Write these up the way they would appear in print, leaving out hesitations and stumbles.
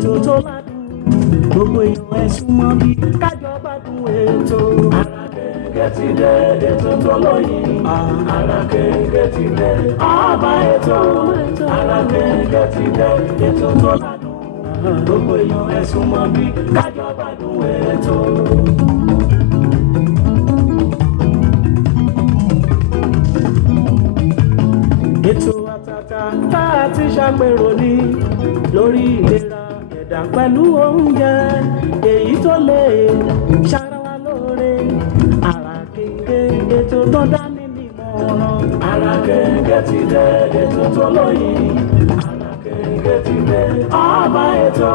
ètò tó ládùn gbogbo èèyàn ẹ súnmọ́ bí kájọ gbádùn ètò. Alákẹ́kẹ́ ti dé ètò tó lóyìn. Alákẹ́kẹ́ ti dé ọba ètò. Alákẹ́kẹ́ ti dé ètò tó ládùn gbogbo èèyàn ẹ súnmọ́ bí kájọ gbádùn ètò. Ètò àtàtà tá a ti ṣàpérò ní lórí ìlera ẹ̀dá pẹ̀lú oúnjẹ èyí tó lè ṣara wa lóore. Alákẹ́kẹ́ ètò tó dání nímọ̀ràn. Alákẹ́kẹ́ ti dé ètò tó lóyìn. Alákẹ́kẹ́ ti dé ọba ètò.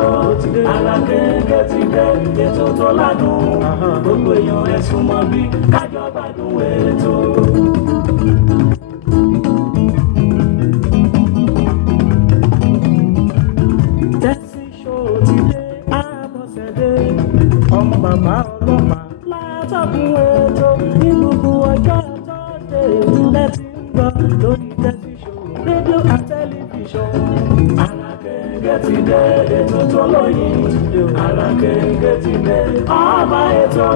Alákẹ́kẹ́ ti dé ètò tó ládùn gbogbo èèyàn ẹ súnmọ́ bí kájọ gbádùn ètò. Ọmọ bàbá ọlọ́pàá látọ̀kùn ètò ní gbogbo ọjọ́ tọ́jú lẹ́tí ń gbọ́ lórí tẹlifíṣàn rédíò àti tẹlifíṣàn. Alákẹ́kẹ́ ti dé ètò tó lóyìn. Alákẹ́kẹ́ ti dé ọba ètò.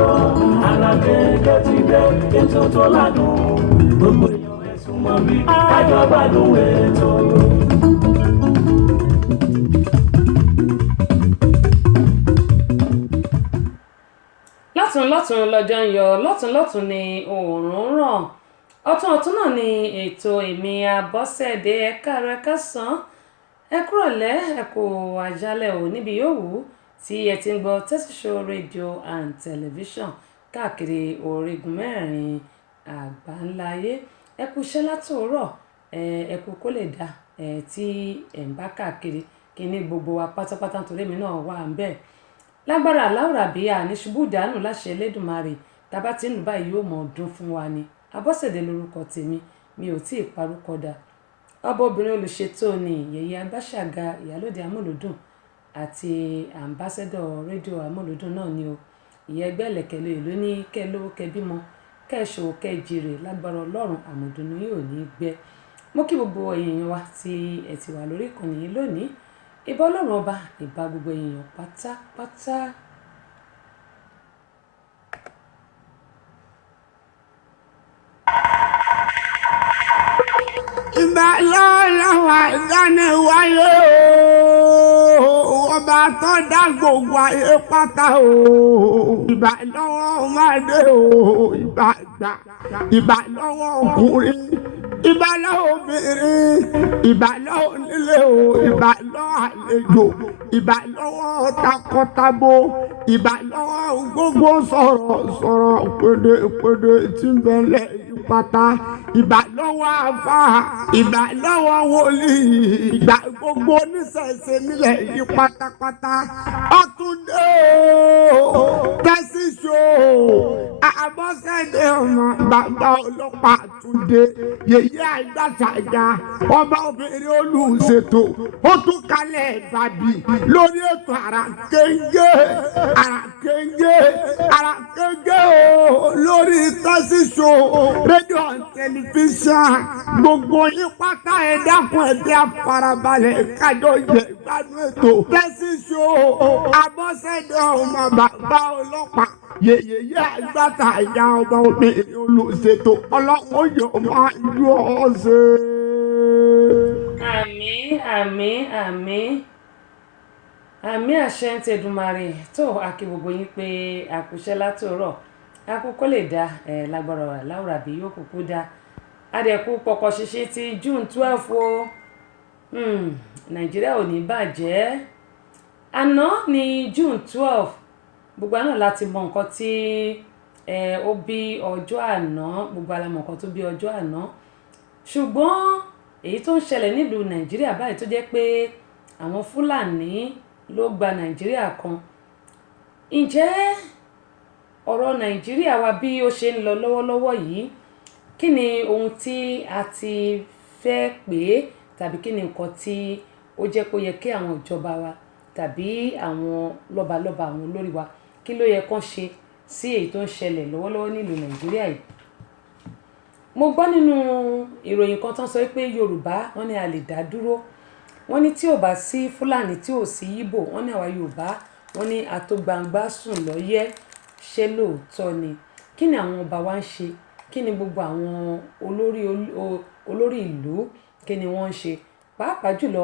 Alákẹ́kẹ́ ti dé ètò tó ládùn gbogbo èèyàn ẹ súnmọ́ bí kájọ gbádùn ètò. lọ́tún lọ́jọ́ ń yọ lọ́tún ni oòrùn ràn ọ̀tún náà ni ètò èmi Abọ́sẹ̀dé ẹ káàárọ̀ ẹ káàsán ẹ kúrọ̀lẹ́ ẹ kú àjálẹ́ ò níbi yòówù tí ẹ ti ń gbọ́ Tẹ́síṣó rédíò and tẹlifíṣàn káàkiri orígun mẹ́rin àgbáńláyé ẹ kú iṣẹ́ látòórọ̀ ẹ kú kó lè dá tí ẹ̀ ń bá káàkiri kí ní gbogbo wa pátápátá torí mi náà wà ń bẹ́ẹ̀ lágbára aláwòrán bí a ní ṣubú dànù láṣẹ Elédùmarè tábà tí ń lù báyìí yóò mọ ọdún fún wa ni. Abọ́sẹ̀dé lórúkọ tèmi mi ò tí ì parúkọ dà ọba obìnrin olùṣètò ni yèyé agbáṣàga ìyálòdì amúlùdùn àti àmbásẹ́dọ̀ rédíò amúlùdùn náà ni o ìyẹn ẹgbẹ́ ìlẹ̀kẹ̀lẹ̀ ìlú ní kẹ́ lówó kẹ́ bímọ kẹ́ ṣòwò kẹ́ jèrè lágbára ọlọ́run àmọ̀dùnú yóò ní gbẹ. mo kí gbogbo èèyàn wa tí ẹ ti wà lórí ìkànnì yìí lónìí ìbà ọlọ́run ọba ìbà gbogbo èèyàn pátápátá. ìbà lọ́wọ́ ìdáni wáyé o ọba tó dá gbogbo ayé pátá o ìbà lọ́wọ́ ọmọdé o ìbà gbà ìbà lọ́wọ́ ọkùnrin ìbà lọ́wọ́ obìnrin ìbà lọ́wọ́ onílé o ìbà lọ́wọ́ àlejò ìbà lọ́wọ́ takọtabo ìbà lọ́wọ́ gbogbo sọ̀rọ̀ pèdè tí ń bẹ̀lẹ̀ pátá ìbà lọ́wọ́ àfà ìbà lọ́wọ́ wòlíì ìbà gbogbo oníṣẹ̀ṣe nílẹ̀ yìí pátápátá Ọ̀túndé o Tẹ́síṣó Abọ́sẹ̀dé ọmọ bàbá ọlọ́pàá Túndé yèyé àgbàṣàjà ọba obìnrin olùṣètò ó tún kalẹ̀ bàbí lórí ètò àràkéńgé o lórí Tẹ́síṣó rédíò tẹlifíṣàn gbogbo yín pátá ẹ dákun ẹ dé àfarabalẹ̀ kájọ jẹ gbádùn ètò Tẹ́síṣó Abọ́sẹ̀dé ọmọ bàbá ọlọ́pàá yèyé àgbàtà ìyá ọba obìnrin olùṣètò ọlọ́pàá yóò máa yọ ọ́ ṣe. àmín àṣẹ ń tẹ̀dùmarè tó àkí gbogbo yín pé àkùṣẹ́ látòrọ̀ àkókò lè dá lágbára láwùrà bí yóò kúkú dá adẹ̀kú pọ̀pọ̀ ṣinṣin ti June 12 o Nàìjíríà ò ní bàjẹ́ àná ní June 12 gbogbo àná láti mọ nǹkan tí ó bí ọjọ́ àná gbogbo alamọ̀ nǹkan tó bí ọjọ́ àná ṣùgbọ́n èyí tó ń ṣẹlẹ̀ nílùú Nàìjíríà báyìí tó jẹ́ pé àwọn Fúlàní ló gba Nàìjíríà kan ǹjẹ́ ọ̀rọ̀ Nàìjíríà wa bí ó ṣe ń lọ lọ́wọ́lọ́wọ́ yìí kí ni ohun tí a ti fẹ́ pè é tàbí kí ni nǹkan tí ó jẹ́ kó yẹ kí àwọn ìjọba wa tàbí àwọn lọ́balọ́ba àwọn olórí wa kí ló yẹ kán ṣe sí èyí tó ń ṣẹlẹ̀ lọ́wọ́lọ́wọ́ nílùú Nàìjíríà yìí. mo gbọ́ nínú ìròyìn kan tó ń sọ pé Yorùbá wọn ni a lè dá dúró wọ́n ní tí ò bá sí Fúlàní tí ò sí Ìgbò wọ́n ní àwa Yorùbá wọ́n ní àtògbàǹgbà sùn lọ́yẹ́ ṣé lóòótọ́ ni kí ni àwọn ọba wa ń ṣe kí ni gbogbo àwọn olórí ìlú kí ni wọ́n ń ṣe pàápàá jùlọ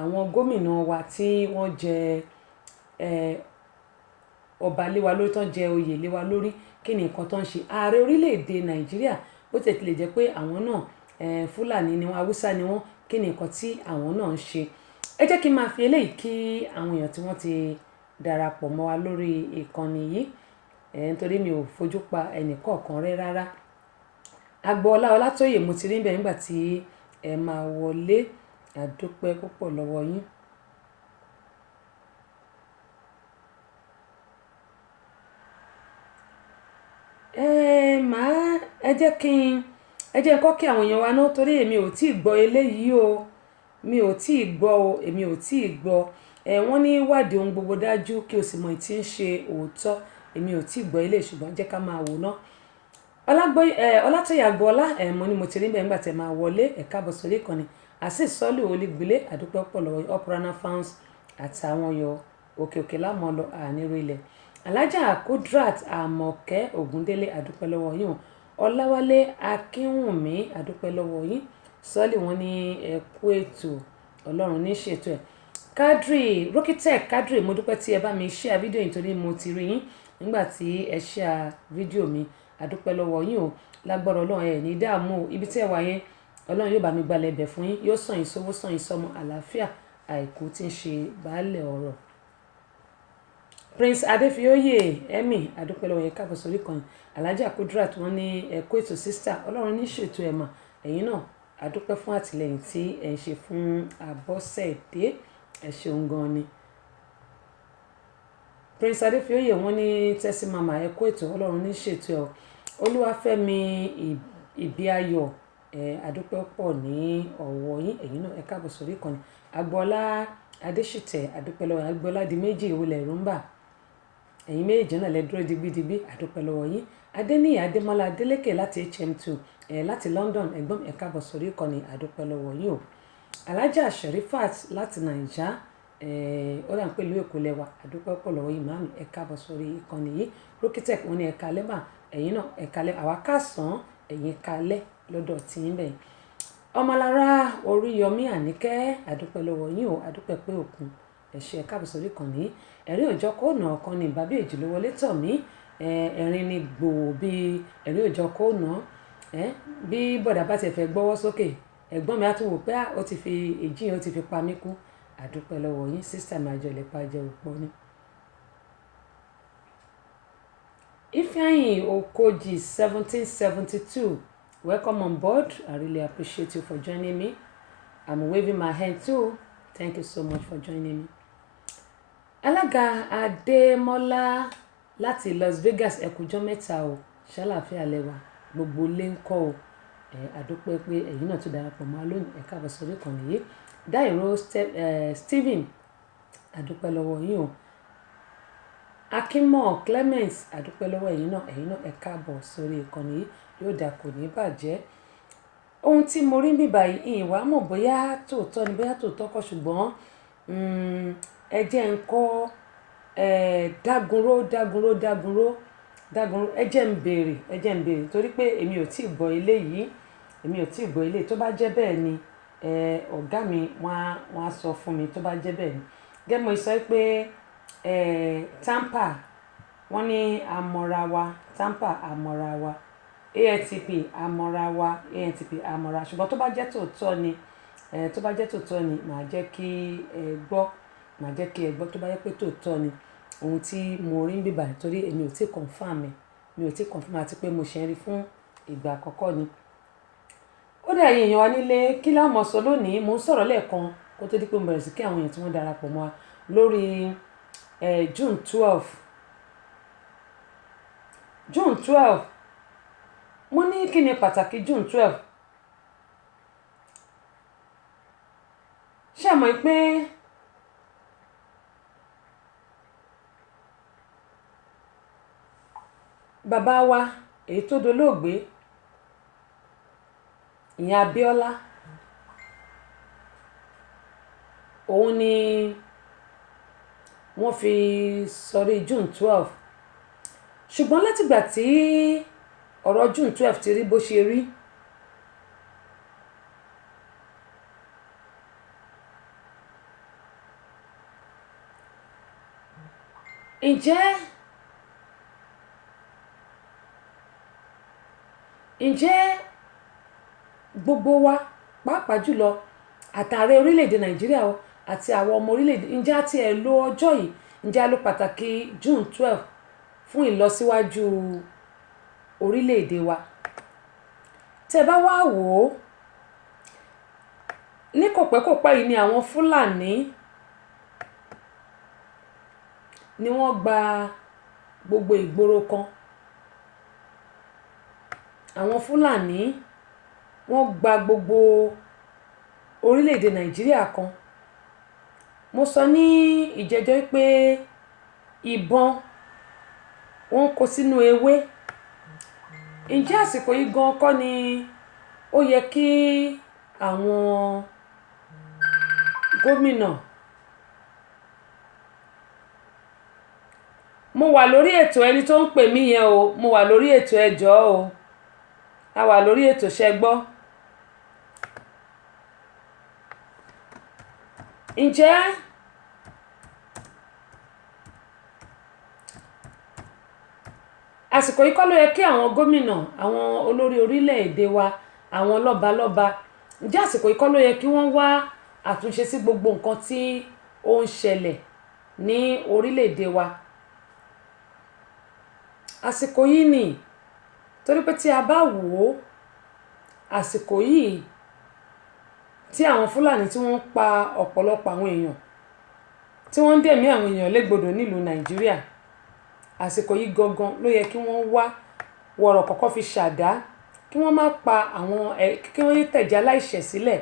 àwọn gómìnà wa tí wọ́n jẹ ọba lé wa lórí tán jẹ oyè lé wa lórí kí ni nǹkan tó ń ṣe ààrẹ orílẹ̀-èdè Nàìjíríà bó ti lè jẹ́ pé àwọn náà Fúlàní ni wọ́n Haúsá ni wọ́n kí ni nǹkan tí àwọn náà ń ṣe ẹ jẹ́ kí n máa fi eléyìí kí àwọn èèyàn tí wọ́n ti darapọ̀ mọ́ wa lórí ìkànnì yìí nítorí mi ò fojú pa ẹnì kọ̀ọ̀kan rẹ́ rárá Agboola Ọlátóyè mo ti rí bẹ́ẹ̀ nígbà tí ẹ máa wọlé àdúpẹ́ púpọ̀ lọ́wọ́ yín. ẹ jẹ́ kọ́ kí àwọn èèyàn wa náà torí èmi ò tí ì gbọ́ eléyìí o mi ò tí ì gbọ́ o èmi ò tí ì gbọ́ wọ́n ní wádìí ohun gbogbo dájú kí o sì mọ ìtí ń ṣe òótọ́ èmi ò tí ì gbọ́ eléyìí ṣùgbọ́n jẹ́ ká máa wò ná. Ọlátóyè Agboola mo ní mo ti rí bẹ́ẹ̀ nígbà tẹ̀ máa wọlé ẹ̀ka bọ̀ sórí ìkànnì Azeez Sọ́lù Olúgbìlé àdúpẹ́ pọ̀ lọ́wọ́ Operana fans àtàwọn yọ òkè lámọ́ lọ àníró ilẹ̀ Alájà Kudrat Àmọ̀kẹ́ Ògúndélé àdúpẹ́ lọ́wọ́ yín Ọláwálé Akínwùmí àdúpẹ́ lọ́wọ́ yín Sọ́lì wọn ní ẹ̀kú ètò Ọlọ́run ní ṣètò ẹ̀ Kadri Rokitek Kadri mo dúpẹ́ tí ẹ bá mi share fídíò yìí torí mo ti rí yín nígbà tí ẹ share fídíò mi àdúpẹ́ lọ́wọ́ yín o lágbára Ọlọ́run ẹ̀ ní dààmú ibi tí ẹ wà yẹn Ọlọ́run yóò bá mi gbalẹ̀ ẹ̀bẹ̀ fún yín yóò sàn yín sówó sàn yín sọmọ àlàáfíà àìkú tí ń ṣe baálẹ̀ ọ̀rọ̀. Prince Adéfioyè Emmy àdúpẹ́ lọ́wọ́ yẹn káàbọ̀ sórí kan Alhaja Kudrat wọn ní ẹ̀kú ètò sísítà Ọlọ́run ní ṣètò ẹ̀mà ẹ̀yin náà àdúpẹ́ fún àtìlẹ́yìn tí ẹ̀ ń ṣe fún Abọ́sẹ̀dé ẹ̀ ṣeun gan ni. Prince Adéfioyè wọn ní tẹ́sí mama ẹ̀kú ètò Ọlọ́run ní ṣètò ẹ̀ Olúwafẹ́mi Ìbíayọ̀ àdúpẹ́ pọ̀ ní ọ̀wọ́ yín ẹ̀yin náà ẹ káàbọ̀ sórí kan Agboola Adéṣìtẹ̀ àdúpẹ́ lọ́wọ́ Agboola di méjì ìwòlẹ̀ rúmbà ẹ̀yin méjì náà lẹ dúró digbidigbi àdúpẹ́ lọ́wọ́ yín Adéníyì Adémọ́lá Adélékè láti HM2 láti London ẹ̀gbọ́n ẹ káàbọ̀ sórí ìkànnì àdúpẹ́ lọ́wọ́ yín o Alájà Sherifat láti Nàìjà ó dà ń pè lú Èkó lẹ́wà àdúpẹ́ pọ̀ lọ́wọ́ yín màmí ẹ káàbọ̀ sórí ìkànnì yìí Rokitek wọn ni ẹ̀ka lẹ́bà ẹ̀yin náà ẹ̀ka lẹ́ àwa kásán ẹ̀yin kalẹ́ lọ́dọ̀ tí ń bẹ̀ Ọmọlára Oríyọmí Àníkẹ́ àdúpẹ́ lọ́wọ́ yín o àdúpẹ́ pé òkun ẹ̀ṣẹ̀ ẹ̀ka bọ̀ sórí ìkànnì ẹ̀rí òjọ́ kóònà ọ̀kan ní ìbábí èjì ló wọlé tọ̀ mí ẹ̀rín ni gbòò bí ẹ̀rí òjọ́ kóònà bí bọ̀dà bá ti fẹ́ gbọ́wọ́ sókè ẹ̀gbọ́n mi á tún wò pé ó ti fi èjì yẹn ó ti fi pa mí kú àdúpẹ́ lọ́wọ́ yín sísítà mi àjọ ìlẹ̀pà jẹ́ òpó ni. Ifeanyi Okoji 1772 welcome on board. I really appreciate you for joining me. I'm waving my hand too. Thank you so much for joining me. Alága Adémọ́lá láti Las Vegas ẹ̀kújọ́ mẹ́ta o ṣàlàáfíà lẹ́wà gbogbo lé ń kọ́ o àdúpẹ́ pé ẹ̀yin náà tún darapọ̀ mọ́ lónìí ẹ̀ka àbọ̀ sórí kan nìyí Dáìró Stephen àdúpẹ́ lọ́wọ́ yín o Akínmọ́ Clement àdúpẹ́ lọ́wọ́ ẹ̀yin náà ẹ̀ka àbọ̀ sórí ìkànnì yìí yóò dà kò ní bàjẹ́. Ohun tí mo rí bíbá yìí ìwà mọ̀ bóyá tòótọ́ ni bóyá tòótọ́ kọ́ ṣùgbọ́n ẹ jẹ́ ń kọ́ dágunró ẹ jẹ́ ń béèrè torí pé èmi ò tí ì gbọ́ eléyìí tó bá jẹ́ bẹ́ẹ̀ ni ọ̀gá mi wọ́n á sọ fún mi tó bá jẹ́ bẹ́ẹ̀ ni gẹ́gẹ́ mo sọ pé Tampa wọ́n ní amọ̀ra wa Tampa amọ̀ra wa ANTP amọ̀ra ṣùgbọ́n tó bá jẹ́ tòótọ́ ni màá jẹ́ kí ẹ gbọ́ tó bá jẹ́ pé tòótọ́ ni ohun tí mo rí ń bíbà nítorí èmi ò tí confirm àti pé mo ṣe ń rí fún ìgbà àkọ́kọ́ ni. Ó dà yín èèyàn wa nílé kí láwọn mọ̀ sọ lónìí mo ń sọ̀rọ̀ lẹ́ẹ̀kan kó tó di pé mo bẹ̀rẹ̀ sí kí àwọn èèyàn tí wọ́n darapọ̀ mọ́ wa lórí June 12 mo ní kí ni pàtàkì June 12 ṣé mọ̀ pé bàbá wa èyí tó dolóògbé ìyẹn Abíọ́lá òun ni wọ́n fi sọrí June 12 ṣùgbọ́n látìgbà tí ọ̀rọ̀ June 12 ti rí bó ṣe rí ǹjẹ́ gbogbo wa pàápàá jùlọ àtààrẹ orílẹ̀-èdè Nàìjíríà o àti àwọn ọmọ orílẹ̀-èdè ǹjẹ́ àti ẹ̀ lo ọjọ́ yìí ǹjẹ́ a lo pàtàkì June 12 fún ìlọsíwájú orílẹ̀-èdè wa tẹ́ bá wá wò ó ní kòpẹ́kòpẹ́ yìí ni àwọn Fúlàní ni wọ́n gba gbogbo ìgboro kan àwọn Fúlàní wọ́n gba gbogbo orílẹ̀-èdè Nàìjíríà kan mo sọ ní ìjẹjọ́ pé ìbọn wọ́n kó sínú ewé ǹjẹ́ àsìkò yìí gan kọ́ ni ó yẹ kí àwọn gómìnà mo wà lórí ètò ẹni tó ń pè mí yẹn o mo wà lórí ètò ẹjọ́ o a wà lórí ètò ṣẹgbọ́ ǹjẹ́ àsìkò yìí kọ́ ló yẹ kí àwọn gómìnà àwọn olórí orílẹ̀-èdè wa àwọn lọ́balọ́ba ǹjẹ́ àsìkò yìí kọ́ ló yẹ kí wọ́n wá àtúnṣe sí gbogbo nǹkan tí ó ń ṣẹlẹ̀ ní orílẹ̀-èdè wa àsìkò yìí ni torí pé tí a bá wò ó àsìkò yìí tí àwọn Fúlàní tí wọ́n ń pa ọ̀pọ̀lọpọ̀ àwọn èèyàn tí wọ́n ń dẹ̀mí àwọn èèyàn légbodò nílùú Nàìjíríà àsìkò yìí gangan ló yẹ kí wọ́n wá wọ̀rọ̀ kọ́kọ́ fi ṣàdá kí wọ́n má pa àwọn kí wọ́n tẹ̀jẹ̀ aláìṣẹ̀ sílẹ̀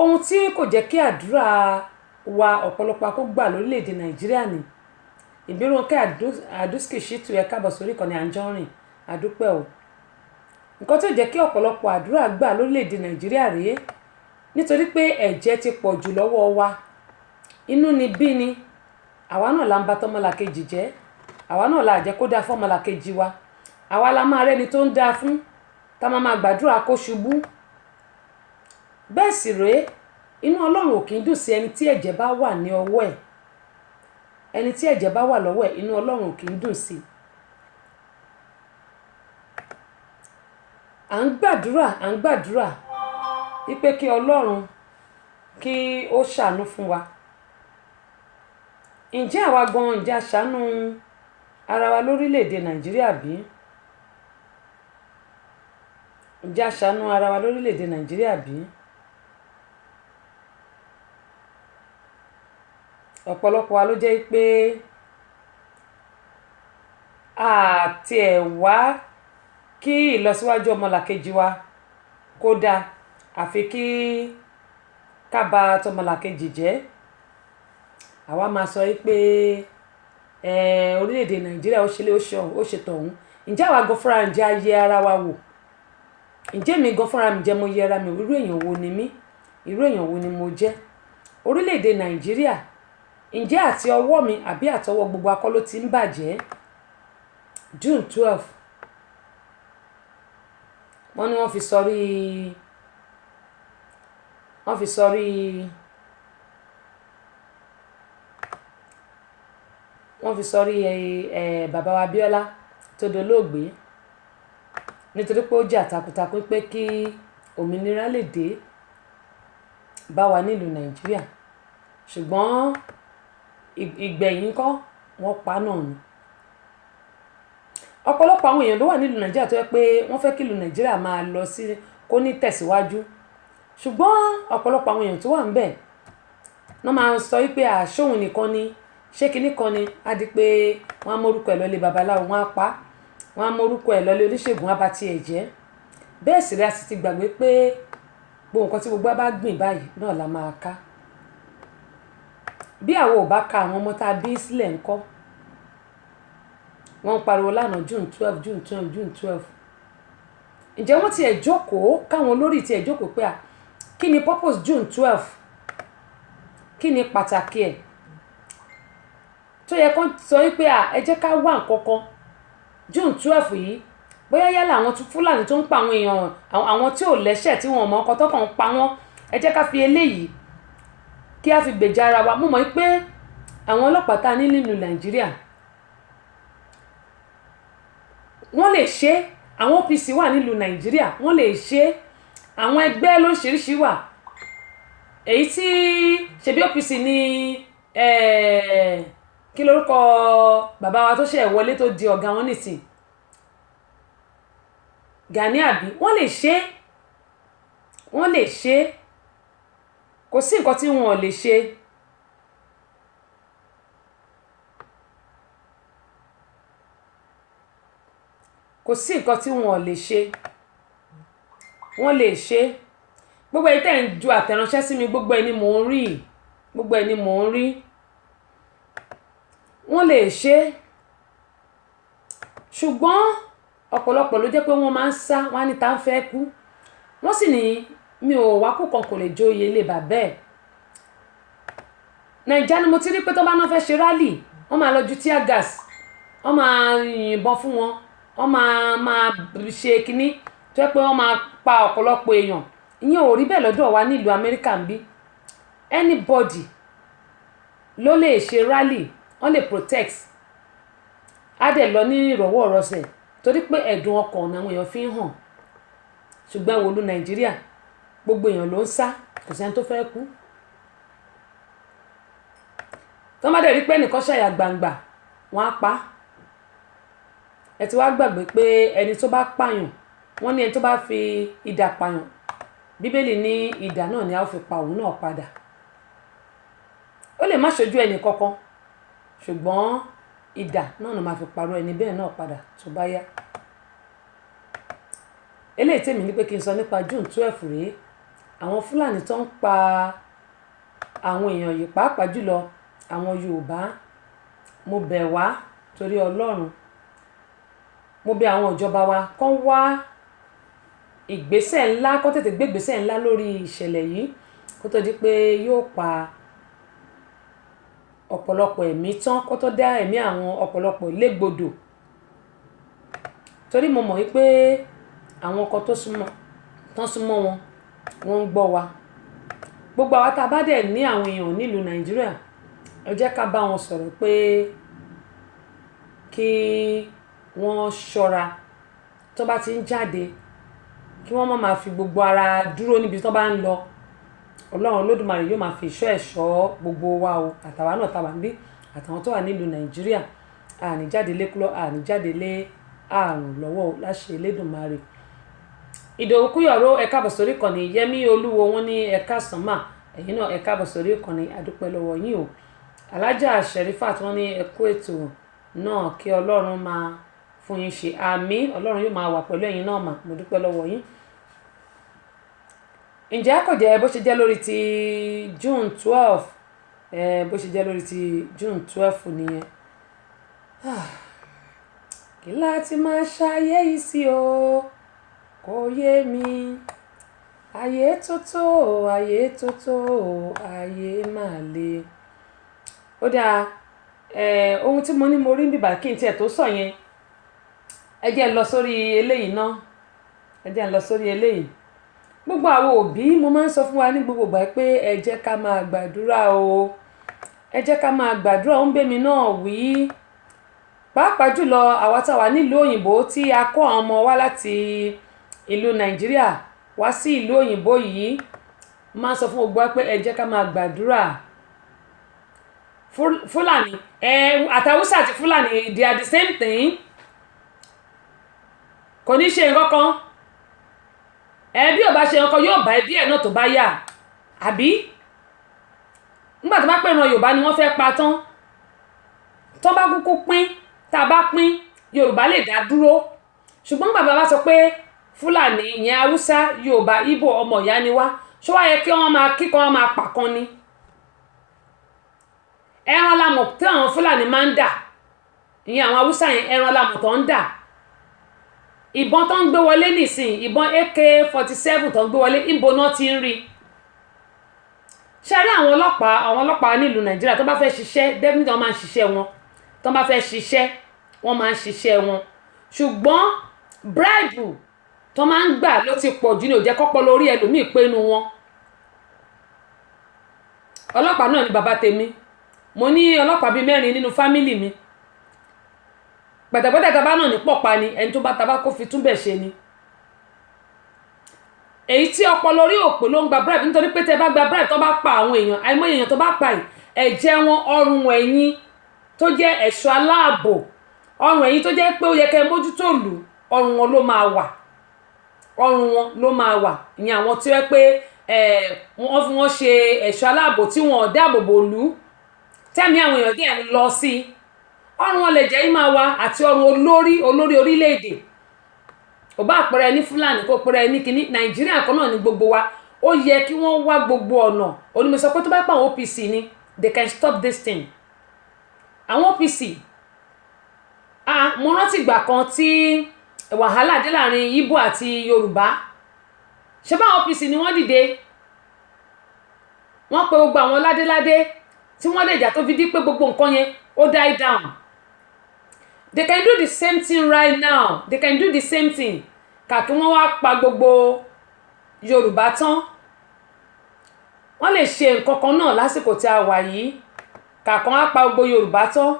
ohun tí kò jẹ́ kí àdúrà wa ọ̀pọ̀lọpọ̀ kó gbà lórílẹ̀‐èdè Nàìjíríà ni Ìbírónkẹ́ Àdúsìkì Ṣítù ẹ káàbọ̀ sórí ìkànnì Anjorin àdúpẹ́ o nǹkan tó jẹ́ kí ọ̀pọ̀lọpọ̀ àdúrà gbà lórílẹ̀‐èdè Nàìjíríà rèé nítorí pé ẹ̀jẹ̀ ti pọ̀ jù lọ́wọ́ wa inú ni bí ni àwa náà la ń ba tọmọlàkejì jẹ́ àwa náà la jẹ́ kó dáa fọmọlàkejì wa àwa la máa rẹ́ni tó ń dáa fún tá máa gbàdúrà kó ṣubú bẹ́ẹ̀ sì rèé inú Ọlọ́run ò kì í dùn sí ẹni tí ẹ̀jẹ̀ bá wà ní ọwọ́ ẹ̀ ẹni tí ẹ̀jẹ̀ bá wà lọ́wọ́ ẹ̀ inú Ọlọ́run ò kì í dùn sí à ń gbàdúrà wípé kí Ọlọ́run kí ó ṣàánú fún wa ǹjẹ́ àwa gan ǹjẹ́ a ṣàánú ara wa lórílẹ̀‐èdè Nàìjíríà bí ǹjẹ́ a ṣàánú ara wa lórílẹ̀‐èdè Nàìjíríà bí ọ̀pọ̀lọpọ̀ wa ló jẹ́ pé àti ẹ̀ wá kí ìlọsíwájú ọmọlàkejì wa kó dáa àfi kí ká bà tọmọlàkejì jẹ́ àwa máa sọ pé orílẹ̀-èdè Nàìjíríà ó ṣẹlẹ̀ ó ṣe tọ̀hún ǹjẹ́ àwa gan fúnra ǹjẹ́ a yẹ ara wa wò ǹjẹ́ mi gan fúnra mi jẹ́ mo yẹ ara mi irú èèyàn wo ni mí irú èèyàn wo ni mo jẹ́ orílẹ̀-èdè Nàìjíríà ǹjẹ́ àti ọwọ́ mi àbí àtọwọ́ gbogbo akọ́ ló ti ń bàjẹ́ June 12 wọ́n ní wọ́n fi sọrí bàbá wa Abíọ́lá tó dolóògbé nítorí pé ó jà takuntakun pé kí òmìnira lè dé bá wa nílùú Nàìjíríà ṣùgbọ́n ìgbẹ̀yìn kọ́ wọ́n pa náà ni ọ̀pọ̀lọpọ̀ àwọn èèyàn ló wà nílùú Nàìjíríà tó yẹ pé wọ́n fẹ́ kí ìlú Nàìjíríà máa lọ sí kó ní tẹ̀síwájú ṣùgbọ́n ọ̀pọ̀lọpọ̀ àwọn èèyàn tó wà ń bẹ̀ wọ́n máa sọ wípé àṣóhun nìkan ni ṣé kinní kan ni á di pé wọ́n á mórúkọ ẹ̀ lọ́lé babaláwo wọ́n á pa wọ́n á mórúkọ ẹ̀ lọ́lé oníṣègùn abati ẹ̀jẹ̀ bẹ́ẹ̀ sì rẹ̀ a sì ti gbàgbé pé gbogbo nǹkan tí gbogbo bá gbìn báyìí náà la máa ká bí àwọn ò bá ka àwọn ọmọ tá a bí sílẹ̀ ńkọ́ wọ́n ń pariwo lánàá June 12 ǹjẹ́ wọ́n tiẹ̀ jókòó káwọn olórí tiẹ̀ jókòó pé kí ni purpose June 12 kí ni pàtàkì ẹ̀ tó yẹ kó sọ wípé ẹ jẹ́ ká wá nǹkan kan June 12 yìí bóyá yálà àwọn Fúlàní tó ń pa àwọn èèyàn àwọn tí ò lẹ́ṣẹ̀ tí wọ́n mọ̀ ọkọ̀ tó kàn ń pa wọ́n ẹ jẹ́ ká fi eléyìí kí a fi gbèjà ara wa. Mo mọ̀ pé àwọn ọlọ́pàá tá a ní nílùú Nàìjíríà wọ́n lè ṣe, àwọn OPC wà nílùú Nàìjíríà wọ́n lè ṣe, àwọn ẹgbẹ́ lóríṣiríṣi wà èyí tí ṣebí OPC ní kí lórúkọ bàbá wa tó ṣe wọlé tó di ọ̀gá wọn nìsín Gani àbí wọ́n lè ṣe kò sí nǹkan tí wọn ò lè ṣe. Kò sí nǹkan tí wọn ò lè ṣe, wọ́n lè ṣe. Gbogbo ẹ̀yin tẹ́ ń ju àtẹ̀ránṣẹ́ sí mi gbogbo ẹni mò ń rí, gbogbo ẹni mò ń rí. Wọ́n lè ṣe ṣùgbọ́n ọ̀pọ̀lọpọ̀ ló jẹ́ pé wọ́n máa ń sá, wọ́n á ní tá ń fẹ́ kú, wọ́n sì ní mi ò wá kú kan kò lè jó iye lè bàbẹ́ ẹ̀. Nàìjíríà ni mo ti rí pé tó bá náà fẹ́ ṣe rálì wọ́n máa lọ ju tear gas, wọ́n máa yìnbọn fún wọn, wọ́n máa ṣe kínní tó yẹ pé wọ́n máa pa ọ̀pọ̀lọpọ̀ èèyàn. Ìyẹn ò rí bẹ́ẹ̀ lọ́dọ̀ wa nílùú Amẹ́ríkà ń bí. Anybody ló lè ṣe rally, wọ́n lè protest, á dẹ̀ lọ ní ìrọ̀wọ́ ìrọsẹ̀ torí pé ẹ̀dùn ọkàn àwọn èèyàn fi ń hàn. Ṣùgbọ́n wo lu Nàìjíríà gbogbo èèyàn ló ń sá, kò sẹ́ni tó fẹ́ kú. Tó má dẹ̀ rí pé ẹnìkan ṣàyà gbangba wọ́n á pa. Ẹ ti wá gbàgbé pé ẹni tó bá pààyàn, wọ́n ní ẹni tó bá fi idà pààyàn, Bíbélì ní idà náà ni a ó fi pa òun náà padà. Ó lè má ṣojú ẹnì kankan ṣùgbọ́n idà náà ló máa fi parọ́ ẹni bẹ́ẹ̀ náà padà tó bá yá. Eléyìí tèmi ní pé kí n sọ nípa June 12 rèé. Àwọn Fúlàní tó ń pa àwọn èèyàn yìí pàápàá jùlọ àwọn Yorùbá, mo bẹ̀ wá torí Ọlọ́run, mo bẹ̀ àwọn ìjọba wa kán wá ìgbésẹ̀ ńlá, kán tètè gbé ìgbésẹ̀ ńlá lórí ìṣẹ̀lẹ̀ yìí kó tó di pé yóò pa ọ̀pọ̀lọpọ̀ ẹ̀mí tán, kó tó dá ẹ̀mí àwọn ọ̀pọ̀lọpọ̀ légbodò. Torí mo mọ̀ wípé àwọn ọkọ̀ tó súnmọ́ wọn, wọ́n ń gbọ́ wa. Gbogbo àwa tá a bá dẹ̀ ní àwọn èèyàn nílùú Nàìjíríà, ẹ jẹ́ ká bá wọn sọ̀rọ̀ pé kí wọ́n ṣọ́ra tó bá ti ń jáde, kí wọ́n má máa fi gbogbo ara dúró níbi tó bá ń lọ. Ọlọ́run Olódùmarè yóò máa fi ìṣọ́ ẹ̀ṣọ́ gbogbo wa o, àtàwa náà tá wà níbí àtàwọn tó wà nílùú Nàìjíríà. Àní jáde lé kúlọ̀, àní jáde lé àrùn lọ́wọ́ láṣẹ Elédùmarè. Ìdòwú Kúyọ̀ró ẹ káàbọ̀ sórí ìkànnì. Yẹmí Olúwo wọ́n ní ẹ káàsán mà, ẹ̀yin náà ẹ káàbọ̀ sórí ìkànnì, adúpẹ́ lọ́wọ́ yín o. Alájà Sherifat wọ́n ní ẹ kú ètò náà, kí Ọlọ́run máa fún yín ṣe. Àmín, Ọlọ́run yóò máa wà pẹ̀lú ẹ̀yin náà mà, mo dúpẹ́ lọ́wọ́ yín. Ǹjẹ́ kò jẹ́ bó ṣe jẹ́ lórí ti June 12, bó ṣe jẹ́ lórí ti June 12 nìyẹn. Kí láti máa ṣayé yìí sí o, kò yé mi. Ayé tótó, ayé tótó, ayé máa le. Ó dáa, ohun tí mo ní mo rí bíbà kí n tiẹ̀ tó sọ yẹn, ẹ jẹ́ n lọ sórí eléyìí náà, ẹ jẹ́ n lọ sórí eléyìí. Gbogbo àwọn òbí mo máa ń sọ fún wa ní gbogbo ìgbà pé ẹ jẹ́ ká máa gbàdúrà o, ẹ jẹ́ ká máa gbàdúrà. Ó ń bẹ́ mi náà wí, pàápàá jùlọ àwa tá wà nílùú òyìnbó tí a kó àwọn ọmọ wa láti ìlú Nàìjíríà wá sí ìlú òyìnbó yìí. Máa ń sọ fún gbogbo wa pé ẹ jẹ́ ká máa gbàdúrà. Fúlàní àtàwùsà àti Fúlàní they are the same thing. Kò ní ṣe nǹkan kan. Bí ò bá ṣe nǹkan yóò bá ẹbí ẹ̀ náà tó bá yà, àbí? Nígbà tó bá pè ìran Yorùbá ni wọ́n fẹ́ pa tán, tó bá kúkú pín, tá a bá pín Yorùbá lè dá dúró. Ṣùgbọ́n bàbá wa sọ pé Fúlàní ìyẹn Haúsá, Yorùbá, Ìgbò ọmọ ìyá ni wá, ṣó wá yẹ kí wọ́n máa kíkan wọn máa pàkan ni? Ẹran lamọ̀ tí àwọn Fúlàní máa ń dà, ìyẹn àwọn Haúsá yẹn ẹran lamọ̀ tó ń dà. Ìbọn tó ń gbé wọlé nìsín, ìbọn AK-47 tó ń gbé wọlé, ìbò náà ti ń rí. ṣe rí àwọn ọlọ́pàá nílùú Nàìjíríà tó bá fẹ́ ṣiṣẹ́ definitely wọ́n máa ń ṣiṣẹ́ wọn tó bá fẹ́ ṣiṣẹ́ wọ́n máa ń ṣiṣẹ́ wọn ṣùgbọ́n bribe tó máa ń gbà ló ti pọ̀ jù ní ó jẹ́ kọ́pọ̀ lórí ẹlòmíì pé inú wọn. ọlọ́pàá náà ni bàbá tèmi mo ní ọlọ́pàá bíi 4 nínú fámìlì mi pẹ̀tẹ̀pẹ̀tẹ̀ tàbá náà ní pọ̀pá ni ẹni tó bá tabá kó fi túnbẹ̀ ṣe ni. èyí tí ọpọlọ orí òpè ló ń gba bribe nítorí pé tẹ bá gba bribe tó bá pa àwọn èèyàn àìmọye èèyàn tó bá pa ẹ̀jẹ̀ wọn ọrùn ẹ̀yìn tó jẹ́ ẹ̀ṣọ́ aláàbò ọrùn ẹ̀yìn tó jẹ́ pé ó yẹ kẹ́ mójútó lù ọrùn wọn ló máa wà ìyẹn àwọn tí wọ́n pé wọ́n fi wọ́n ṣe ẹ̀ṣọ́ aláàbò tí wọ́n dáàbò bò lù tẹ́mi àwọn èèyàn díẹ̀ ń lọ sí ọrùn wọn lè jẹ́ yìí máa wà àti ọrùn olórí orílẹ̀-èdè ò bá àpẹẹrẹ ní Fúlàní kó pẹrẹ ní kinní Nàìjíríà kan náà ní gbogbo wa ó yẹ kí wọ́n wá gbogbo ọ̀nà onímọ̀ sọ pé tó bá pa àwọn OPC ni they can stop this thing àwọn OPC mo rántí ìgbà kan tí wàhálà dé láàrin Ìgbò àti Yorùbá ṣé báwọn OPC ni wọ́n dìde wọ́n pe gbogbo àwọn ládéládé tí wọ́n lè jà tó fi dí pé gbogbo nǹkan yẹn ó die down. They can do the same thing right now. They can do the same thing. Kàkí wọ́n wá pa gbogbo Yorùbá tán. Wọ́n lè ṣe nǹkan kan náà lásìkò tí a wà yìí. Kàkán wá pa gbogbo Yorùbá tán.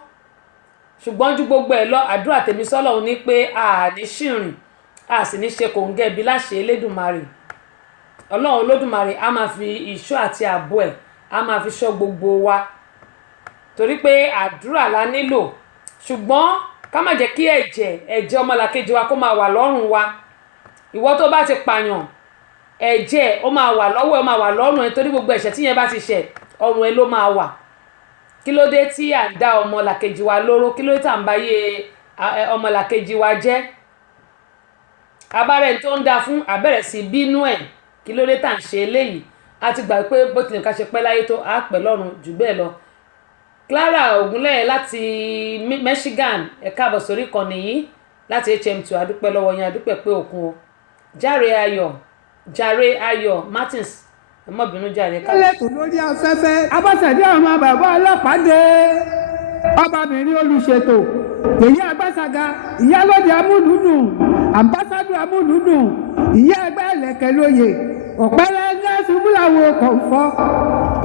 Ṣùgbọ́n ju gbogbo ẹ̀ lọ, àdúrà tèmi sọ́lọ́run ní pé a ní ṣìrìn, a sì ní ṣe kòńgẹ́ bí láṣẹ Elédùmarè. Ọlọ́run Olódùmarè a máa fi ìṣọ́ àti ààbò ẹ̀, a máa fi ṣọ́ gbogbo wa. Torí pé àdúrà la nílò. Ṣùgbọ́n ká má jẹ́ kí ẹ̀jẹ̀ ọmọlàkejì wa kó máa wà lọ́rùn wa. Ìwọ tó bá ti pààyàn ẹ̀jẹ̀ ó máa wà lọ́wọ́ ẹ, ó máa wà lọ́rùn ẹ, torí gbogbo ẹ̀ṣẹ̀ tí yẹn bá ti ṣẹ̀ ọrùn ẹ ló máa wà. Kí ló dé tí à ń dá ọmọlàkejì wa lóró? Kí ló dé tí à ń báyé ọmọlàkejì wa jẹ́? Abárẹ̀ tó ń da fún abẹ́rẹ́ sí bínú ẹ̀. Kí ló dé tá à ń ṣe eléyìí? A ti gbà pé bó tilẹ̀ ká ṣe pẹ́ láyé tó á pẹ́ lọ́run jù bẹ́ẹ̀ lọ. Clara Ogunleye láti Michigan ẹ káàbọ̀ sórí ìkànnì yìí láti HM2 adúpẹ́ lọ́wọ́ yín, adúpẹ́ pé òkun o. Jàre Ayọ̀ Martins ọmọbìnrin jàre káàbọ̀. lẹ́tọ̀ lórí afẹ́fẹ́ Abọ́sẹ̀dé ọmọ bàbá ọlọ́pàá dé ọbabìnrin olùṣètò èyí Agbáṣàga ìyálóde amúlùdùn àmbásádọ̀ amúlùdùn ìyá ẹgbẹ́ ẹlẹ́kẹ̀ lóye ọ̀pẹ́rẹ́ ẹgbẹ́ ṣubú làwọn kò fọ́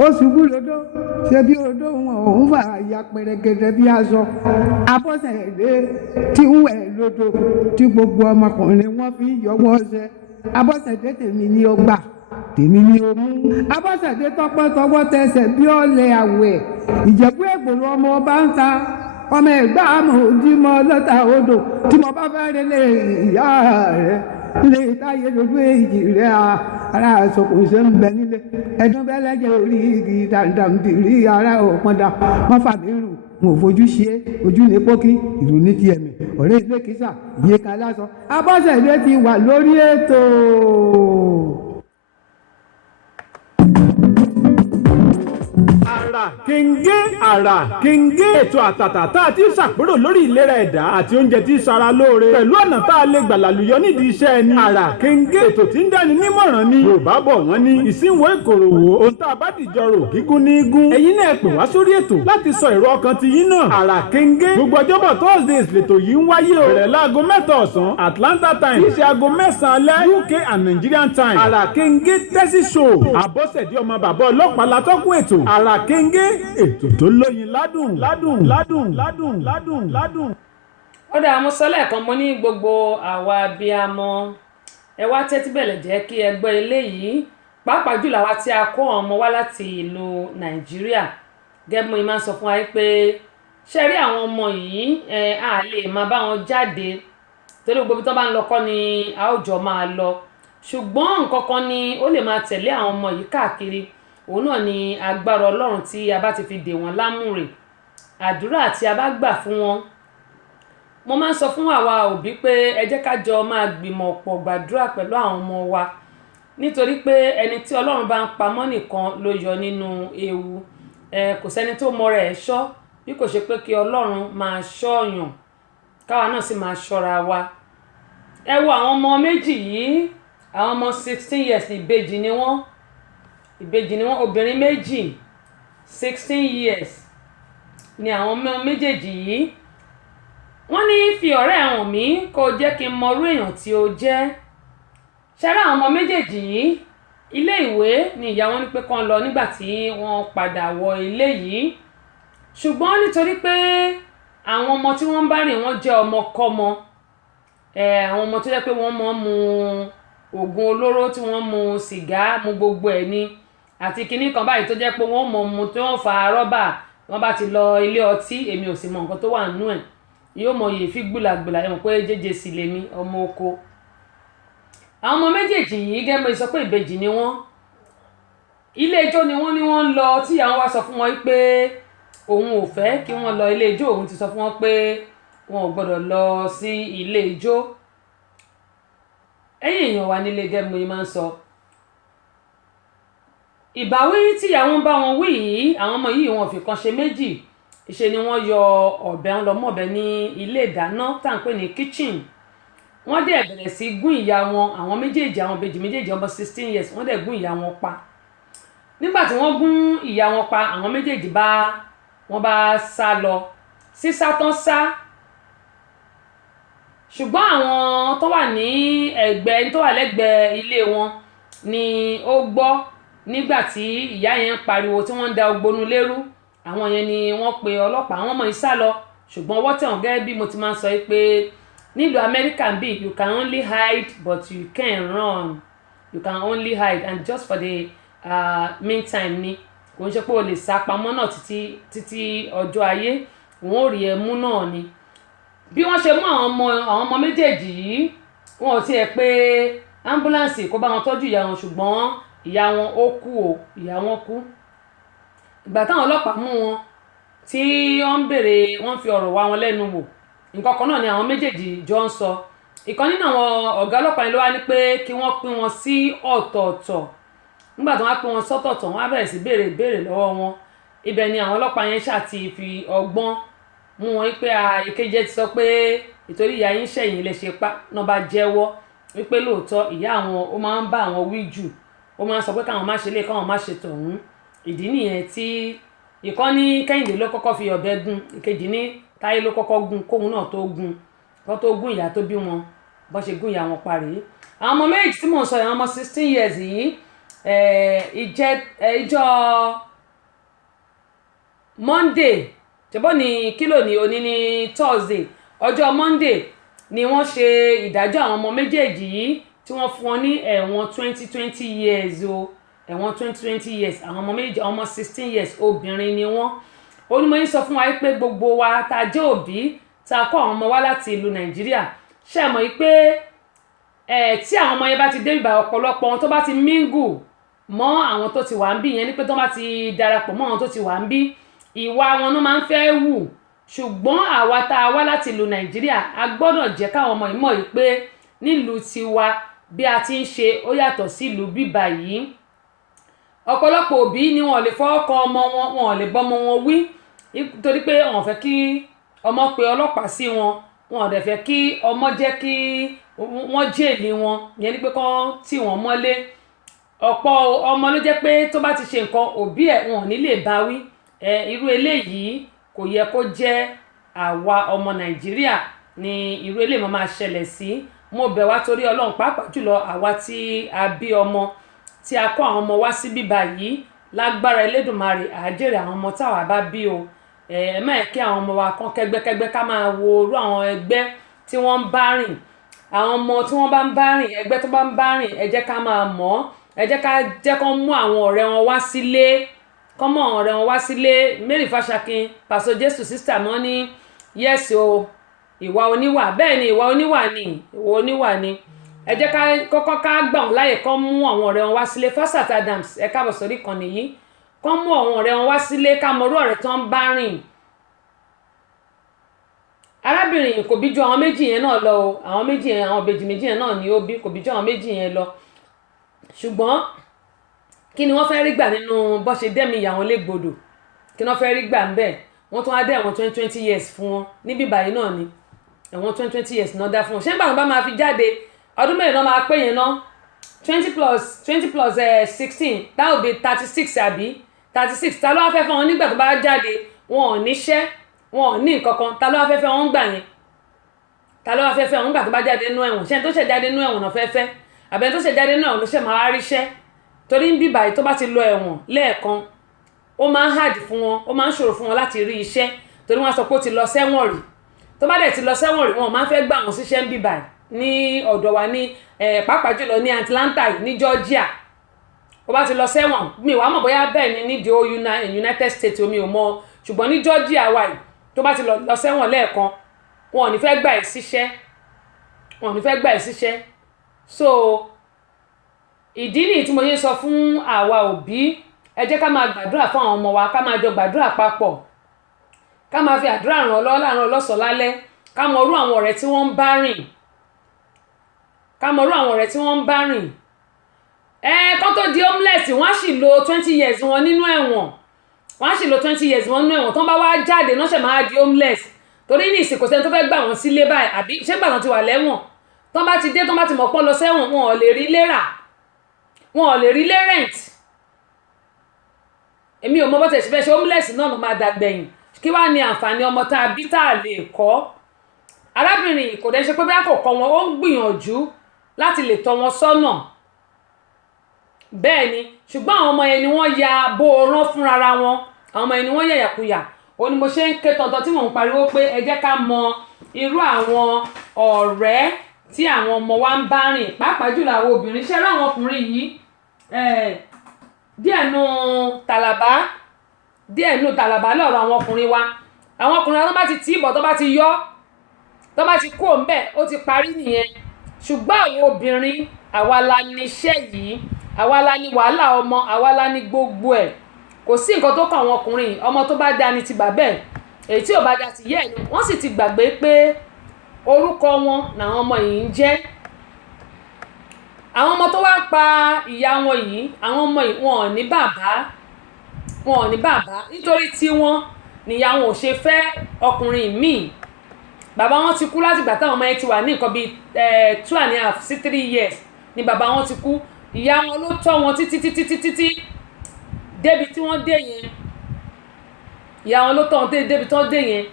ó ṣubú lódó ṣe bí odó wọn òun fà ya pẹ̀rẹ̀gẹ̀dẹ̀ bí aṣọ Abọ́sẹ̀dé tí ń wẹ̀ lódò tí gbogbo ọmọkùnrin wọn fi yọwọ́ ṣe Abọ́sẹ̀dé tèmi ni ó gbà tèmi ni ó mú Abọ́sẹ̀dé tọpọ́tọwọ́ tẹsẹ̀ bí ọ̀lẹ àwẹ̀ Ìjẹ̀bú Ègbòrò ọmọ ọba ń ta ọmọ ẹ̀gbá àmọ́ òdìmọ̀ lọ́tà odò tí mo bá fẹ́ rẹ lé ìyá rẹ̀ ilé ìtayé lójú èjì rẹ̀ ara àsokùn ṣe ń bẹ nílé ẹ̀dùn bẹ́ẹ̀ lẹ́jẹ̀ orí igi dàǹdàǹdìrí ara òpọ̀dà wọ́n fà mí rù wọn ò fojú ṣe é ojú ní pókí ìlú ní ti ẹ̀mí ọ̀rẹ́ ilé kìsà ìyé kan lásán Abọ́sẹ̀dé ti wà lórí ètò. àrà kìngé ètò àtàtà tá a ti ṣàpérò lórí ìlera ẹ̀dá àti oúnjẹ tí ṣara lóore pẹ̀lú ọ̀nà tá a lè gbà lálùyọ nídìí iṣẹ́ ẹni. àrà kìngé ètò tí ń dáni nímọ̀ràn ni Yorùbá bọ̀ wọ́n ní ìsínwó ìkòròwò ohun tá a bá dìjọ rò kíkún ní igun. ẹ̀yin náà pè wá sórí ètò láti sọ èrò ọkàn ti yín náà. àrà kìngé gbogbo ọjọ́bọ̀ Thursdays lètò yìí ń wáyé o. bẹ̀rẹ̀ láago 7 ọ̀sán Atlanta time kì í ṣe aago 9 alẹ́ UK and Nigerian time. àrà kìngé tẹ́sí show Abọ́sẹ̀dé ọmọ bàbá ọlọ́pàá látọ́kùn ètò. àrà kìngé ètò tó lóyin ládùn. Ó dà mo sọ lẹ́ẹ̀kan mo ní gbogbo àwa abiyamọ ẹ wá tẹ́tí bẹ̀lẹ̀ jẹ́ kí ẹ gbọ́ eléyìí pàápàá jùlọ àwa tí a kó ọmọ wá láti ìlú Nàìjíríà gẹ́gẹ́ bí mo máa ń sọ fún wa pé ṣe rí àwọn ọmọ yìí a lè máa bá wọn jáde torí gbogbo tó bá ń lọ kọ́ ni a ó jọ máa lọ ṣùgbọ́n nǹkan kan ni ó lè máa tẹ̀lé àwọn ọmọ yìí káàkiri òun náà ni agbára Ọlọ́run tí a bá ti fi dè wọ́n lámùrè àdúrà tí a bá gbà fún wọn. Mo máa ń sọ fún àwa òbí pé ẹ jẹ́ ká jọ máa gbìmọ̀ pọ̀ gbàdúrà pẹ̀lú àwọn ọmọ wa nítorí pé ẹni tí Ọlọ́run bá ń pamọ́ nìkan ló yọ nínú ewu kò sẹ́ni tó mọ rẹ̀ ṣọ́ bí kò ṣe pé kí Ọlọ́run máa ṣọ́yàn káwa náà sì máa ṣọ́ra wa. Ẹ wo àwọn ọmọ méjì yìí àwọn ọmọ 16 years ìbejì ni wọ́n ìbejì ni wọ́n, obìnrin méjì 16 years ni àwọn méjèèjì yìí. Wọ́n ní fi ọ̀rẹ́ hàn mí kó jẹ́ kí n mọ irú èèyàn tí ó jẹ́. Ṣẹ́rá àwọn ọmọ méjèèjì yìí ilé ìwé ni ìyá wọn ní pé kán lọ nígbà tí wọ́n padà wọ ilé yìí, ṣùgbọ́n nítorí pé àwọn ọmọ tí wọ́n ń bá rìn wọ́n jẹ́ ọmọkọ́mọ, àwọn ọmọ tó jẹ́ pé wọ́n mọ̀ mu oògùn olóró, tí wọ́n mu sìgá, mu gbogbo ẹ̀ ni, àti kinní kan báyìí tó jẹ́ pé wọ́n mọ̀ mu tí wọ́n fa rọ́bà, wọ́n bá ti lọ ilé ọtí, èmi ò sì mọ nǹkan tó wà nínú ẹ̀, yóò mọ yèé fi gbùlàgbùlà, ẹ̀ mọ̀ pé jẹ́jẹ́ sì lèmi ọmọ oko. Àwọn ọmọ méjèèjì yìí gẹ́gẹ́ bí sọ pé ìbejì ni wọ́n, ilé ijó ni wọ́n ní wọ́n ń lọ, tí àwọn wá sọ fún wọn pé òun ò fẹ́ kí wọ́n lọ ilé ijó, òun ti sọ fún wọn pé wọn ò gbọ́dọ̀ lọ sí ilé ijó. Ẹ̀yin èèyàn wà nílé gẹ́gẹ́ bí mo máa ń sọ, ìbáwí tí ìyàwó ń bá wọn wí yìí, àwọn ọmọ yìí wọn ò fi kan ṣe méjì, ìṣe ni wọ́n yọ ọ̀bẹ, wọn lọ mú ọ̀bẹ ní ilé ìdáná tá à ń pè ní kitchen. Wọ́n dẹ̀ bẹ̀rẹ̀ sí gún ìyá wọn, àwọn méjèèjì, àwọn ìbejì méjèèjì ọmọ 16 years, wọ́n dẹ̀ gún ìyá wọn pa. Nígbà tí wọ́n gún ìyá wọn pa, àwọn méjèèjì wọ́n bá sá lọ, sísá tán sá. Ṣùgbọ́n àwọn tó wà ní ẹ̀gbẹ́, tó wà lẹ́gbẹ̀ẹ́ ilé wọn ni ó gbọ́ nígbà tí ìyá yẹn ń pariwo tí wọ́n ń da ogbónú lérú. Àwọn yẹn ni wọ́n pe ọlọ́pàá, àwọn ọmọ yìí sá lọ, ṣùgbọ́n ọwọ́ tẹ̀ wọ́n gẹ́gẹ́ bí mo ti máa ń sọ pé nílùú Amẹ́ríkà bí you can only hide but you can't run, you can only hide and just for the meantime ni, kò ń ṣe pé o lè sá pamọ́ náà títí ọjọ́ ayé, wọn ò rí ẹ mú náà ni. Bí wọ́n ṣe mú àwọn ọmọ méjèèjì yìí, wọn ò tiẹ̀ pé ambulance kó bá wọn tọ́jú ìyá wọn, ṣùgbọ́n ìyá wọn ó kú o, ìyá wọn kú. Ìgbà táwọn ọlọ́pàá mú wọn tí wọ́n ń béèrè, wọ́n fi ọ̀rọ̀ wá wọn lẹ́nu wò, nǹkan kan náà ni àwọn méjèèjì jọ ń sọ. Ìkan nínú àwọn ọ̀gá ọlọ́pàá yẹn ló wá ní pé kí wọ́n pín wọn sí ọ̀tọ̀ọ̀tọ̀. Nígbà tí wọ́n á pín wọn sọ́tọ̀ọ̀tọ̀, wọ́n á bẹ̀rẹ̀ sí béèrè ìbéèrè lọ́wọ́ wọn. Ibẹ̀ ni àwọn ọlọ́pàá yẹn ṣáà ti fi ọgbọ́n mú wọn wípé ìkejì ti sọ pé ìtorí ìyá yín ṣẹ̀yìn lè ṣe pa, náà bá jẹ́wọ́ wípé lóòótọ́ ìyá àwọn ó máa ń bá àwọn wí jù, ó máa ń sọ pé káwọn má ṣe lè, káwọn má ṣe tọ̀hún. Ìdí nìyẹn tí ìkan ní Kẹ́hìndé ló kọ́kọ́ fi ọ̀bẹ gún, ìkejì ní Táyé ló kọ́kọ́ gún, kóhun náà tó gún, kó tó gún ìyá tó bí wọn, bó ṣe gún ìyá wọn parí. Àwọn ọmọ méjì tí mò ń sọ yìí, àwọn ọmọ 16 years yìí, ìjọ Monday, ṣùgbọ́n ní kílò ní òní ní Thursday, ọjọ́ Monday ni wọ́n ṣe ìdájọ́ àwọn ọmọ méjèèjì yìí tí wọ́n fún wọn ní ẹ̀wọ̀n 20 years o, ẹ̀wọ̀n 20 years. Àwọn ọmọ méjèèjì, àwọn ọmọ 16 years obìnrin ni wọ́n. Onímọ̀ yìí sọ fún wa pé gbogbo wa tá a jẹ́ òbí, tá a kọ́ àwọn ọmọ wa láti ìlú Nàìjíríà, ṣe mọ̀ pé tí àwọn ọmọ yẹn bá ti dé ìgbà, ọ̀pọ̀lọpọ̀ wọn tó bá ti mingle mọ́ àwọn tó ti wà ń bí, yẹn ni pé tó bá ti darapọ̀ mọ́ àwọn tó ti wà ń bí, ìwà wọn ló máa ń fẹ́ wù. Ṣùgbọ́n àwa tá a wá láti ìlú Nàìjíríà, a gbọ́dọ̀ jẹ́ káwọn ọmọ yìí mọ̀ pé nílùú tiwa bí a ti ń ṣe ó yàtọ̀ sí ìlú bíbà yìí. Ọ̀pọ̀lọpọ̀ òbí ni wọn ò lè fọwọ́ kan ọmọ wọn, wọn ò lè bọ́mọ wọn wí, nítorí pé wọn fẹ́ kí ọmọ pe ọlọ́pàá sí wọn, wọn ò dẹ̀ fẹ́ kí ọmọ jẹ́ kí wọ́n jèlé wọn, yẹn ni pé kán tì wọ́n mọ́lé. Ọ̀pọ̀ ọmọ ló jẹ́ pé tó bá ti ṣe nǹkan, òbí ẹ̀ wọn ò ní lè bá wí. Irú eléyìí kò yẹ kó jẹ́ àwa ọmọ Nàìjíríà ni irú eléyìí máa ṣẹlẹ̀ sí. Mo bẹ̀ wá torí Ọlọ́run, pàápàá jùlọ àwa tí a bí ọmọ, tí a kó àwọn ọmọ wá sí bíbá yìí, lágbára Elédùmarè àjèrè àwọn ọmọ táwa bá bí o. Má yẹ kí àwọn ọmọ wa kan kẹ́gbẹ́kẹ́gbẹ́, ká máa wo irú àwọn ẹgbẹ́ tí wọ́n ń bá rìn. Àwọn ọmọ tí wọ́n bá ń bá rìn, ẹgbẹ́ tó bá ń bá rìn, ẹ jẹ́ ká máa mọ̀, ẹ jẹ́ kán mú àwọn ọ̀rẹ́ wọn wá sílé, kán mú àwọn ọ̀rẹ́ wọn wá sílé. Mary Fashakin, Pastor Jésù sister mọ́ ní yes o, ìwà oníwà, bẹ́ẹ̀ ni ìwà oníwà ni, ìwà oníwà ni. Ẹ jẹ́ ká kọ́kọ́ ká gbà wọ́n láyè kán mú àwọn ọ̀rẹ́ wọn wá sílé. Fasat Adams, ẹ káàbọ̀ sórí ìkànnì yìí, kán mú àwọn ọ̀rẹ́ wọn wá sílé, ká mọ irú ọ̀rẹ́ tó ń bá rìn. Arábìnrin kò bí ju àwọn méjì yẹn náà lọ o, àwọn méjì yẹn, àwọn ìbejì méjì yẹn náà ni ó bí, kò bí ju àwọn méjì yẹn lọ. Ṣùgbọ́n kí ni wọ́n fẹ́ rí gbà nínú bó ṣe dẹ́mi ìyá wọn légbodò? Kí ni wọ́n fẹ́ rí gbà ń bẹ̀? Wọ́n tún wá dé ẹ̀wọ̀n 20 years fún wọn níbí báyìí náà ni, ẹ̀wọ̀n 20 years náà dá fún wọn. Ṣé báwọn bá máa fi jáde, ọdún mẹ́rin náà máa pé yẹn náà? 20 plus 16 that would be 36 àbí 36. Ta ló wá fẹ́ fẹ́ wọn nígbà tó bá jáde? Wọn ò níṣẹ́, wọn ò ní nǹkan kan. Ta ló wá fẹ́ fẹ́ wọn gbà yẹn? Ta ló wá fẹ́ fẹ́ wọn nígbà tó bá jáde nínú ẹ̀wọ̀n? Ṣé tó ṣẹ̀ jáde nínú ẹ̀wọ̀n náà fẹ́ fẹ́? Àbẹ́ tó ṣẹ̀ jáde nínú ẹ̀wọ̀n ló ṣẹ̀ máa ríṣẹ́? Torí ń bí báyìí tó bá ti lọ ẹ̀wọ̀n lẹ́ẹ̀kan, ó máa ń hard fún wọn, ó máa ń ṣòro fún wọn láti rí iṣẹ́ torí wọ́n sọ pé ó ti lọ sẹ́wọ̀n rí. Tó bá dẹ̀ ti lọ sẹ́wọ̀n rí, wọn máa ń fẹ́ gbà wọn síṣẹ́ ń bí báyìí ní ọ̀dọ̀ wa ní pàápàá jùlọ ní Atlanta ní Georgia. Ó bá ti lọ sẹ́wọ̀n, mi wá mọ̀ bóyá bẹ́ẹ̀ ni ní the whole United States, omi ò mọ̀, ṣùgbọ́n ní Georgia wa yìí tó bá ti lọ sẹ́wọ̀n lẹ́ẹ̀kan, wọn ò ní fẹ́ gbà ẹ́ síṣẹ́, wọn ò ní fẹ́ gbà ẹ́ síṣẹ́. So ìdí nìyí tí mo yẹ sọ fún àwa òbí, ẹ jẹ́ ká máa gbàdúrà fún àwọn ọmọ wa, ká máa jọ gbàdúrà papọ̀, ká máa fi àdúrà ràn ọ́ lọ́wọ́ láàárọ̀ lọ́sàn-án lálẹ́, ká mọ irú àwọn ọ̀rẹ́ tí wọ́n ń bá rìn, ká mọ irú àwọn ọ̀rẹ́ tí wọ́n ń bá rìn. Kán tó di homeless, wọ́n á sì lo 20 years wọn nínú ẹ̀wọ̀n, wọ́n á sì lo 20 years wọn nínú ẹ̀wọ̀n, tán bá wá jáde náà ṣe máa di homeless. Torí ní ìsìnkú sẹ́ni tó fẹ́ gbà wọ́n sílé báyìí, àbí ṣé gbà wọ́n ti wà lẹ́wọ̀n, tán bá ti dé, tán bá ti mọ̀ pọ́n lọ sẹ́wọ̀n, wọn ò lè rí ilé rà, wọn ò lè rí ilé rent. Èmi ò mọ bó tẹ̀ sí fẹ́ ṣe homeless náà ló máa dàgbẹ̀yìn. Kí wá ní àǹfààní ọmọ tá a bí tá a lè kọ́? Arábìnrin kò dẹ̀ ṣe pé bí a kò kọ́ wọn, ó ń gbìyànjú láti lè tọ́ wọn sọ́nà. Bẹ́ẹ̀ ni, ṣùgbọ́n àwọn ọmọ yẹn ni wọ́n ya bó rán fúnra wọn, àwọn ọmọ yẹn ni wọ́n yàyàkuyà. Ó ní mo ṣe ń ké tọ̀tọ̀ tí mò ń pariwo pé ẹ jẹ́ ká mọ irú àwọn ọ̀rẹ́ tí àwọn ọmọ wa ń bá rìn, pàápàá jùlọ àwọn obìnrin. Ṣé láwọn ọkùnrin yìí díẹ̀ nù Tàlàbà lọ́rọ̀ àwọn ọkùnrin wa. Àwọn ọkùnrin tó bá ti tì í bọ̀, tó bá ti yọ, tó bá ti kó ń bẹ̀, ó ti parí nìyẹn. Ṣùgbọ́n àwọn obìnrin, àwa la ní iṣẹ́ yìí, àwa la ní wàhálà ọmọ, àwa la ní gbogbo ẹ̀. Kò sí nǹkan tó kàn àwọn ọkùnrin, ọmọ tó bá dá ní ti bàbá ẹ̀, èyí tí ò bá dá ti yẹ́ ẹ̀ ni. Wọ́n sì ti gbàgbé pé orúkọ wọn làwọn ọmọ yìí ń jẹ́. Àwọn ọmọ tó wá pa ìyá wọn yìí, àwọn ọmọ yìí wọn ò ní bàbá, nítorí tí wọn níyà wọn ò ṣe fẹ́ ọkùnrin míì. Bàbá wọn ti kú láti ìgbà táwọn ọmọ yẹn ti wà ní nǹkan bíi 2.5 sí 3 years ni bàbá wọn ti kú. Ìyá wọn ló tọ́ wọn títí débi tí wọ́n dé yẹn. Ìyá wọn ló tọ́ wọn débi tí wọ́n dé yẹn.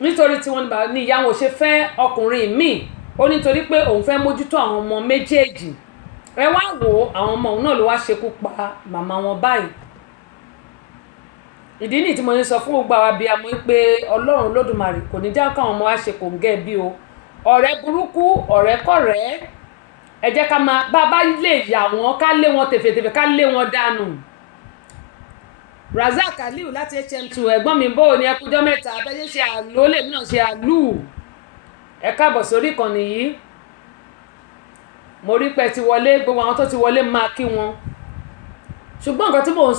Nítorí tí wọ́n ní ìyá wọn ò ṣe fẹ́ ọkùnrin míì, ó nítorí pé òun fẹ́ mójútó àwọn ọmọ méjèèjì. Ẹ wá wò ó, àwọn ọmọ òun náà ló wá ṣekú pa màmá wọn báyìí. Ìdí nìyí tí mo ń sọ fún gbogbo àwa abiyamọ pé Ọlọ́run Olódùmarè kò ní já káwọn ọmọ wa ṣe kòǹgẹ́ bí o. Ọ̀rẹ́ burúkú, ọ̀rẹ́kọ̀rẹ́, ẹ jẹ́ ká máa bá lè yà wọ́n, ká lé wọn tèfètèfè, ká lé wọn dànù. Razak Aliu láti HM2, ẹ̀gbọ́n mi bó ní ẹkújọ́ mẹ́ta, abẹ́yẹ́ ṣe àlò lèmi náà ṣe àlù. Ẹ káàbọ̀ sórí ìkànnì yìí. Mo rí pé ti wọlé, gbogbo àwọn tó ti wọlé máa kí wọn. Ṣùgbọ́n nǹkan tí mò ń